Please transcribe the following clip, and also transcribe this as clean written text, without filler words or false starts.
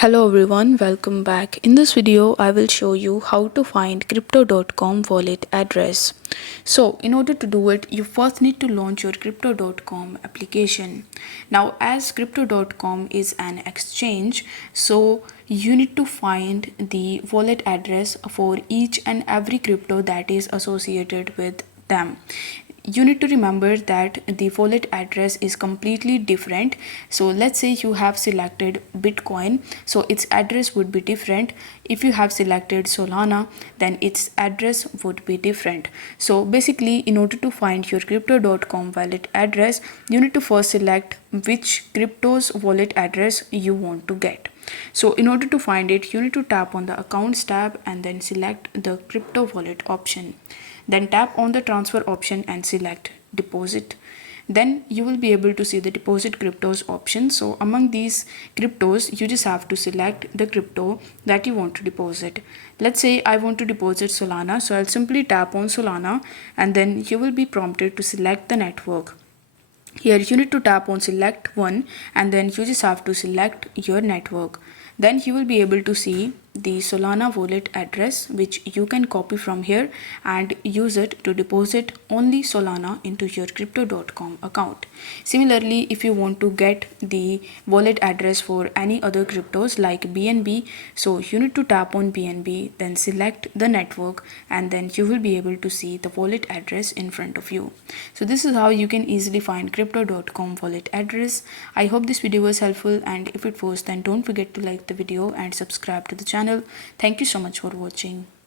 Hello everyone, welcome back. In this video, I will show you how to find crypto.com wallet address. So in order to do it, you first need to launch your crypto.com application. Now as crypto.com is an exchange, so you need to find the wallet address for each and every crypto that is associated with them. You need to remember that the wallet address is completely different. So let's say you have selected Bitcoin, so its address would be different. If you have selected Solana, then its address would be different. So basically, in order to find your crypto.com wallet address, you need to first select which crypto's wallet address you want to get. So in order to find it, you need to tap on the accounts tab and then select the crypto wallet option. Then tap on the transfer option and select deposit. Then you will be able to see the deposit cryptos option. So among these cryptos, you just have to select the crypto that you want to deposit. Let's say I want to deposit Solana. So I'll simply tap on Solana and then you will be prompted to select the network. Here you need to tap on select one and then you just have to select your network. Then you will be able to see the Solana wallet address, which you can copy from here and use it to deposit only Solana into your crypto.com account. Similarly, if you want to get the wallet address for any other cryptos like BNB, so you need to tap on BNB, then select the network, and then you will be able to see the wallet address in front of you. So this is how you can easily find crypto.com wallet address. I hope this video was helpful, and if it was, then don't forget to like the video and subscribe to the channel. Thank you so much for watching.